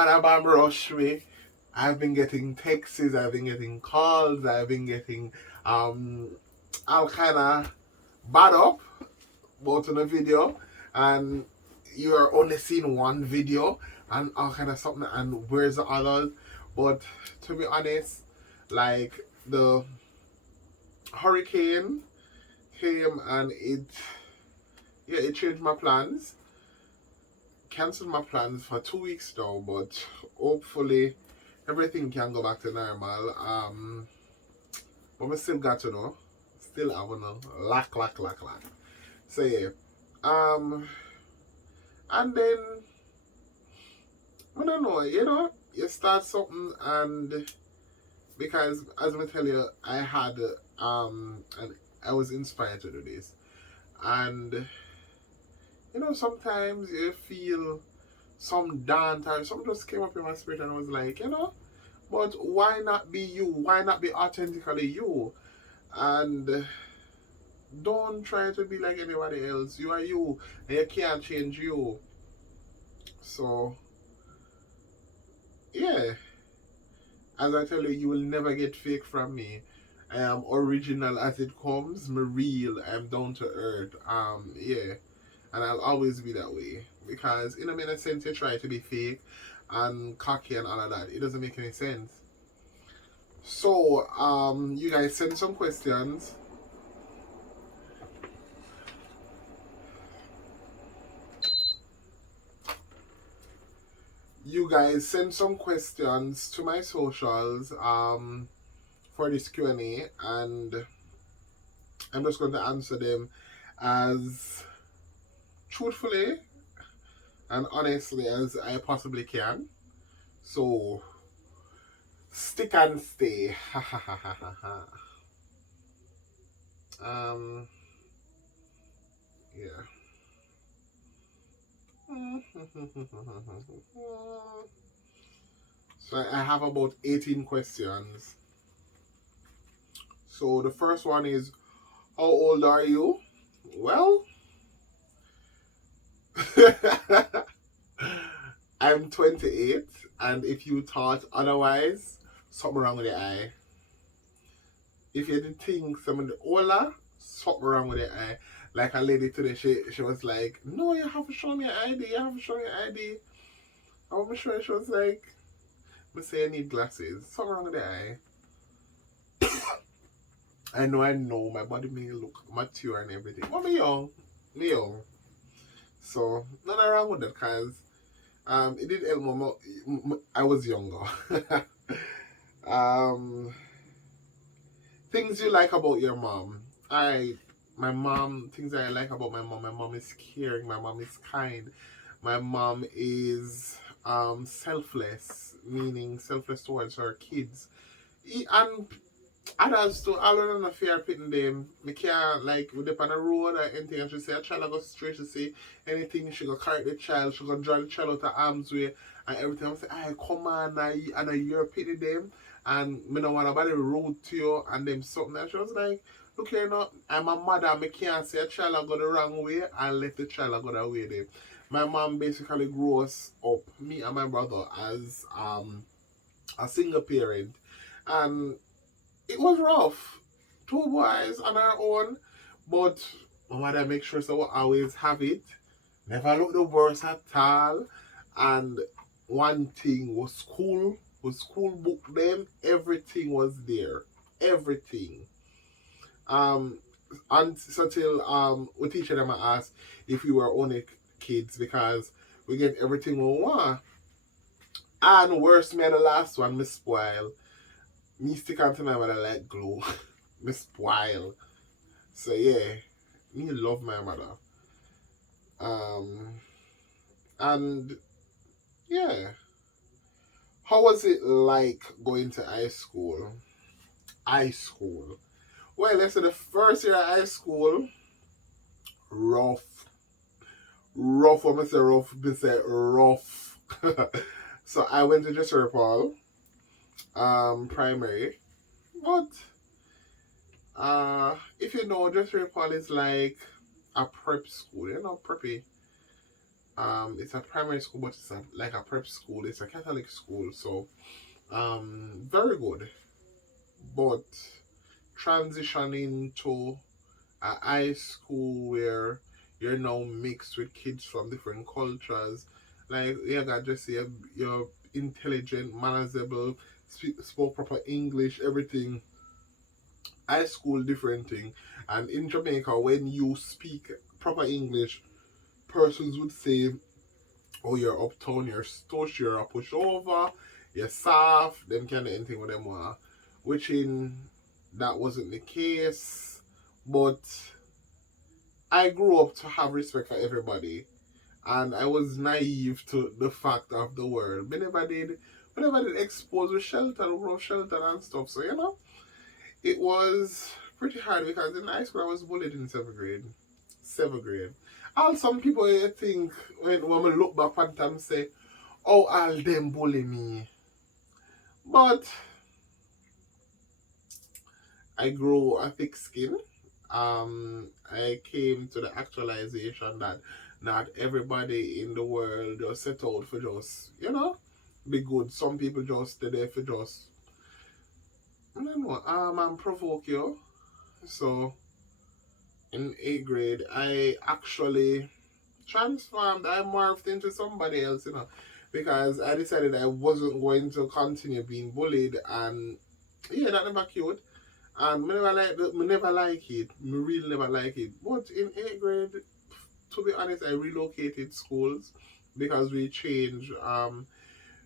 bada bam rush me. I've been getting texts, I've been getting calls, I've been getting um all kind of bad up about on a video, and you are only seeing one video and all kind of something, and where's the others? But to be honest, like the hurricane came and it changed my plans, cancelled my plans for 2 weeks now, but hopefully everything can go back to normal. But we still got to know. Still have no lack. So yeah. And then I don't know, you start something, and because as I tell you, I had and I was inspired to do this. And sometimes you feel some dance or something just came up in my spirit, and I was like, but why not be you? Why not be authentically you? And don't try to be like anybody else. You are you, and you can't change you. So yeah, as I tell you, you will never get fake from me. I am original as it comes. Me real. I'm down to earth. Yeah, and I'll always be that way, because in a minute sense you try to be fake and cocky and all of that. It doesn't make any sense. So you guys send some questions. You guys send some questions to my socials for this Q&A, and I'm just going to answer them as truthfully and honestly as I possibly can. So stick and stay. Yeah. So I have about 18 questions. So the first one is, how old are you? Well, I'm 28, and if you thought otherwise, something wrong with the eye. If you didn't think someone older, something wrong with the eye. Like a lady today, she was like, no, you have to show me your ID, you have to show me your ID. I was sure she was like, I say I need glasses. Something wrong with the eye. I know, my body may look mature and everything. But me young. So, nothing wrong with that, because it did help I was younger. Things you like about your mom. Things I like about my mom is caring, my mom is kind, my mom is selfless, meaning selfless towards her kids. And others too, all of them fear pitting them. Me can't, like, with up on the road or anything, and she say a child go straight, she say anything, she go carry the child, she go draw the child out of arm's way and everything. I say, I come on, and you're pitting them, and me don't want nobody rude to you and them something. And she was like, look here now, I'm a mother, me can't say a child go the wrong way and let the child go the way them. My mom basically grew us up, me and my brother, as a single parent, and it was rough. Two boys on our own, but my mother make sure so we always have it. Never look the worst at all. And one thing was school book them, everything was there. Everything. Um and so till we teacher them ask if we were only kids, because we get everything we want. And worse, me the last one, me spoil. Me stick onto my mother like glue. Me spoil. So yeah, me love my mother. Um, and yeah, how was it like going to high school? High school. Well, let's say the first year of high school, rough. Rough. When I say rough, me say rough. So I went to Jesser Paul, primary, but if you know, Jesser Paul is like a prep school, preppy. It's a primary school, but it's like a prep school. It's a Catholic school, so very good. But transitioning to a high school where you're now mixed with kids from different cultures, like you got just say you're intelligent, manageable, spoke proper English, everything. High school different thing, and in Jamaica when you speak proper English, persons would say, "Oh, you're uptown, you're stush, you're a pushover, you're soft." Them kind of anything with them want, which in that wasn't the case, but I grew up to have respect for everybody, and I was naive to the fact of the world. We never did expose with shelter, rough shelter and stuff. So it was pretty hard because in high school I was bullied in seventh grade. Seventh grade. And some people think when we look back at them say, "Oh, all them bully me," but I grew a thick skin. I came to the actualization that not everybody in the world just set out for just, be good. Some people just stay there for just, I don't know, and provoke you. So in eighth grade, I actually transformed, I morphed into somebody else, because I decided I wasn't going to continue being bullied, and yeah, that never cute. And me never like it. Me really never like it. But in eighth grade, to be honest, I relocated schools because we changed.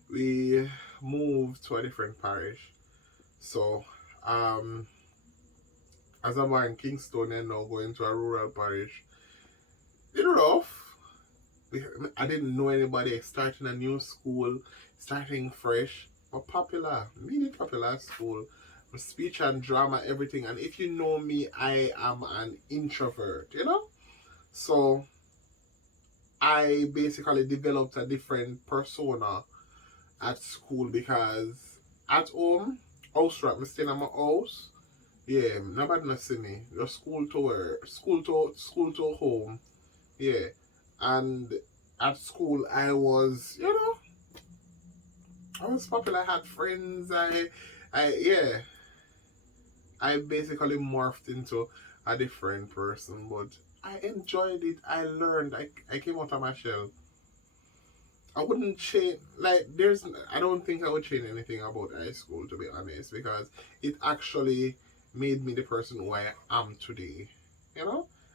We moved to a different parish. So, um, as I'm in Kingston and now going to a rural parish, it's rough. I didn't know anybody. Starting a new school, starting fresh, but popular, really popular school. Speech and drama, everything. And if you know me, I am an introvert, So I basically developed a different persona at school because at home, house rat, me staying at my house. Yeah, nobody not see me. Just school to work, school to home. Yeah, and at school I was popular. I had friends. Yeah, I basically morphed into a different person, but I enjoyed it. I learned. I came out of my shell. I wouldn't change, like, I don't think I would change anything about high school, to be honest, because it actually made me the person who I am today,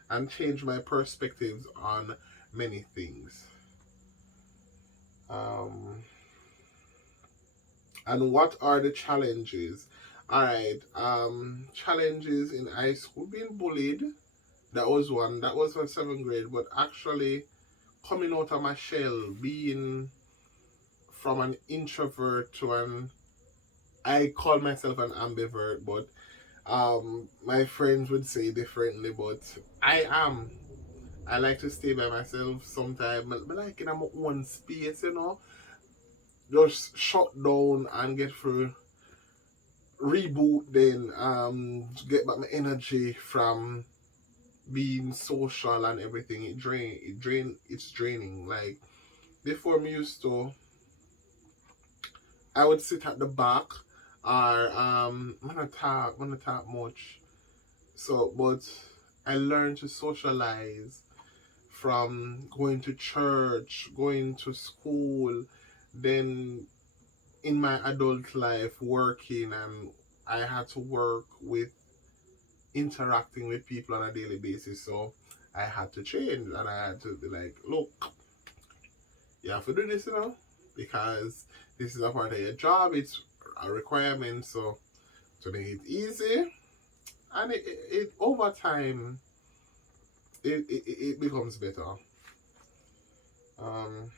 and changed my perspectives on many things. Um, and what are the challenges? All right, challenges in high school, being bullied. That was one. That was for seventh grade. But actually, coming out of my shell, being from an introvert to I call myself an ambivert, but my friends would say differently. But I am. I like to stay by myself sometimes. But like in my own space, just shut down and get through, reboot, then get back my energy from being social and everything. It's draining. Like before, me used to, I would sit at the back, or when I talk much. So, but I learned to socialize from going to church, going to school, then in my adult life working, and I had to work with interacting with people on a daily basis. So I had to change, and I had to be like, look, you have to do this, because this is a part of your job. It's a requirement. So to make it easy, and it over time, it becomes better. Um,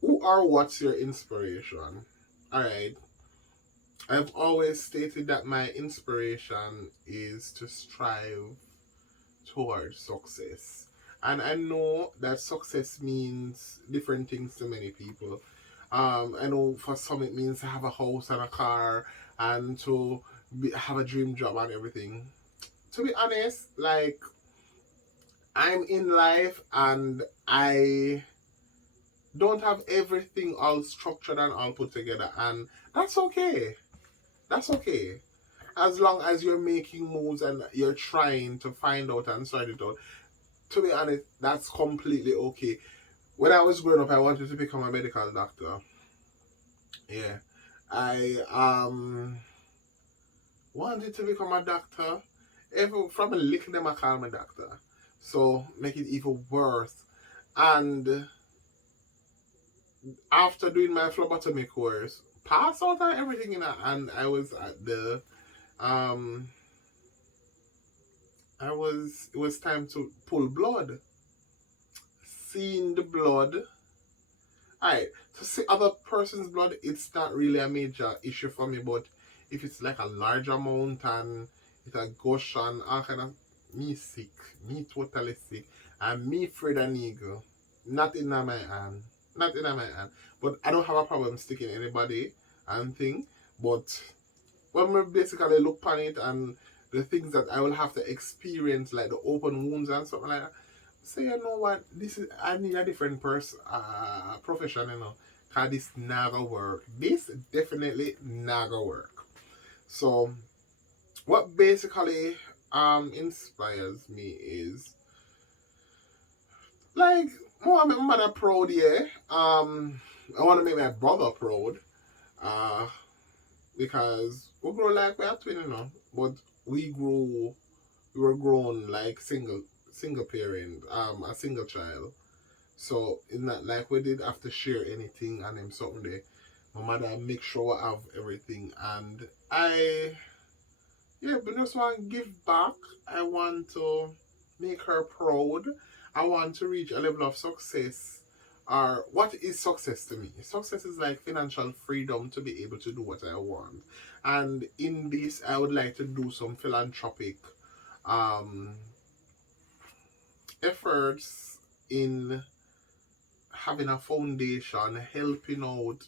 who or what's your inspiration? All right. I've always stated that my inspiration is to strive towards success. And I know that success means different things to many people. I know for some it means to have a house and a car and to have a dream job and everything. To be honest, like I'm in life and I don't have everything all structured and all put together, and that's okay. That's okay. As long as you're making moves and you're trying to find out and sort it out. To be honest, that's completely okay. When I was growing up, I wanted to become a medical doctor. Yeah, I wanted to become a doctor. Even from a little them I call me doctor. So make it even worse. And after doing my phlebotomy course, passed out and everything in it, and I was at the um it was time to pull blood. Seeing the blood. Alright, to see other person's blood, it's not really a major issue for me, but if it's like a large amount and it's a gush and all kind of me sick, me totally sick, and me afraid an eagle. Not in my hand. Not in my hand. But I don't have a problem sticking anybody and thing. But when we basically look upon it and the things that I will have to experience, like the open wounds and something like that, say, you know what, this is I need a different person, profession, cause this never work. This definitely never work. So, what basically inspires me is like I want to make my mother proud, yeah. I want to make my brother proud, uh, because we grow like we are twin, but we grew we were grown like single parent, a single child. So it's not like we did have to share anything and them something there. My mother make sure I have everything, and I yeah, but just want to give back. I want to make her proud. I want to reach a level of success. Or what is success to me? Success is like financial freedom to be able to do what I want. And in this, I would like to do some philanthropic um, efforts in having a foundation, helping out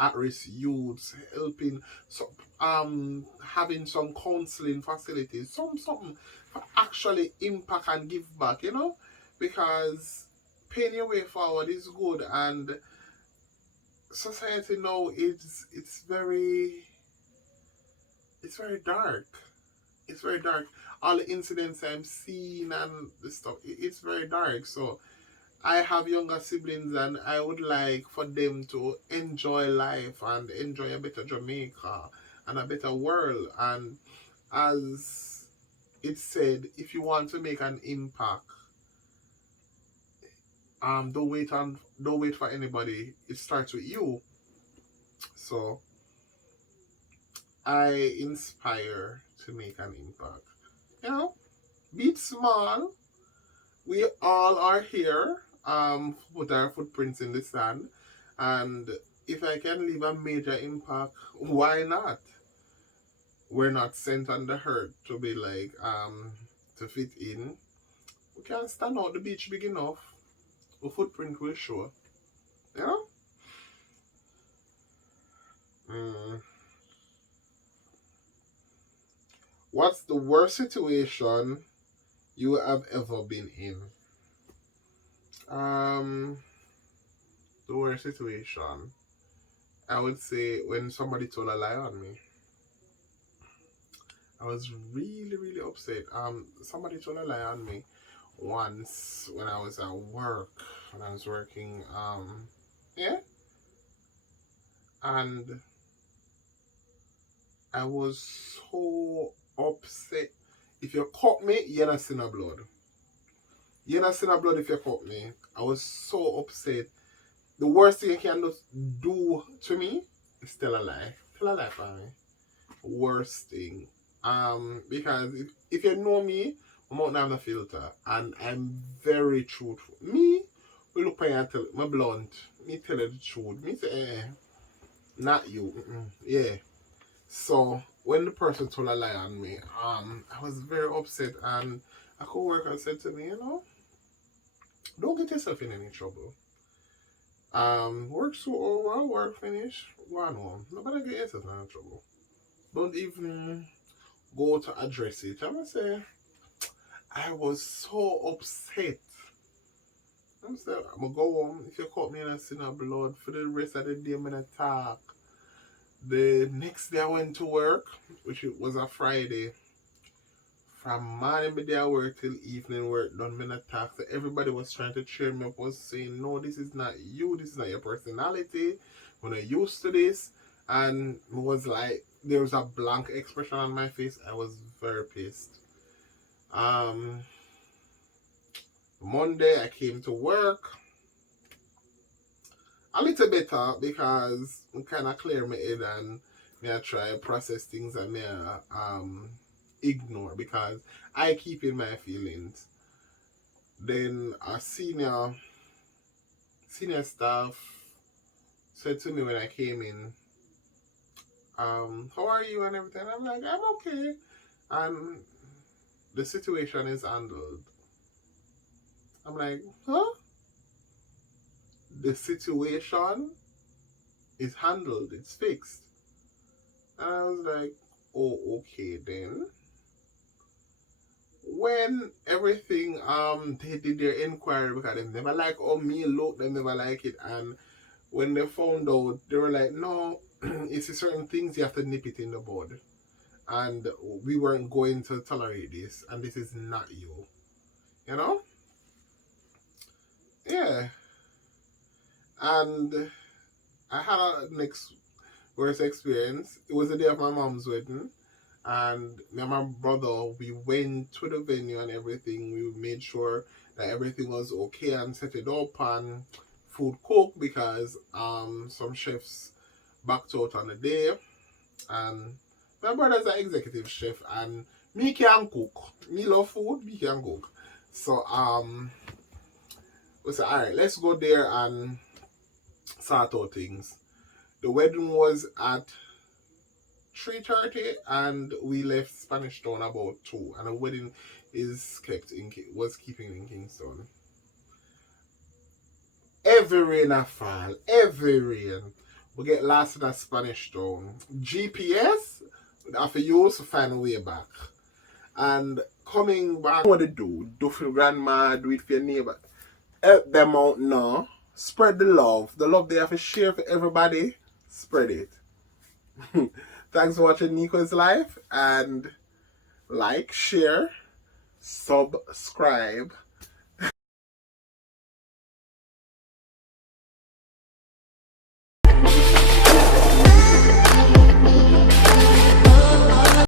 at-risk youths, helping so having some counseling facilities, something for actually impact and give back, because paying your way forward is good, and society now it's very dark. It's very dark. All the incidents I'm seeing and the stuff, it's very dark. So I have younger siblings, and I would like for them to enjoy life and enjoy a better Jamaica and a better world. And as it said, if you want to make an impact, don't wait for anybody. It starts with you. So I inspire to make an impact. You know, be it small. We all are here. Put our footprints in the sand, and if I can leave a major impact, why not? We're not sent on the earth to be like to fit in. We can stand out the beach big enough. A footprint will show. You know? Mm. What's the worst situation you have ever been in? Um, the worst situation. I would say when somebody told a lie on me. I was really, really upset. Somebody told a lie on me once when I was at work. When I was working, yeah, and I was so upset. If you cut me, you're not seeing a blood. You're not seeing a blood if you cut me. I was so upset. The worst thing you can do to me is tell a lie. Tell a lie for me. Worst thing. Because if you know me, I'm out have a filter, and I'm very truthful. Me, we look at you and tell my blunt. Me tell you the truth. Me say, not you. Yeah. So when the person told a lie on me, I was very upset, and a coworker said to me, don't get yourself in any trouble. Work so over, work finish, go on home. Nobody get yourself in trouble. Don't even go to address it. I'm gonna say I was so upset. I'm saying I'm gonna go home. If you caught me in a sin of blood for the rest of the day, I'm gonna talk. The next day I went to work, which was a Friday. From morning day I work till evening work done, me not talk. So everybody was trying to cheer me up, was saying, no, this is not you, this is not your personality. We're not used to this. And it was like there was a blank expression on my face. I was very pissed. Um Monday I came to work a little better because I kinda clear my head and me I try process things and me ignore because I keep in my feelings. Then a senior staff said to me when I came in, how are you and everything? I'm like, I'm okay. And the situation is handled. I'm like, huh? The situation is handled, it's fixed. And I was like, oh, okay then. When everything they did their inquiry because they never like oh me look, they never like it, and when they found out they were like, no, it's a certain things you have to nip it in the bud. And we weren't going to tolerate this and this is not you. You know? Yeah. And I had a next worst experience. It was the day of my mom's wedding. And me and my brother, we went to the venue and everything. We made sure that everything was okay and set it up and food cooked because some chefs backed out on the day. And my brother's an executive chef and me can cook. Me love food, me can cook. So we said, alright, let's go there and sort out things. The wedding was at 3:30 and we left Spanish Town about 2 and the wedding was keeping in Kingston. Every rain a fall, every rain. We get lost in a Spanish Town. GPS I have to use to find a way back. And coming back, what to do? Do for your grandma, do it for your neighbor. Help them out now. Spread the love. The love they have to share for everybody. Spread it. Thanks for watching Nico's Life and like, share, subscribe.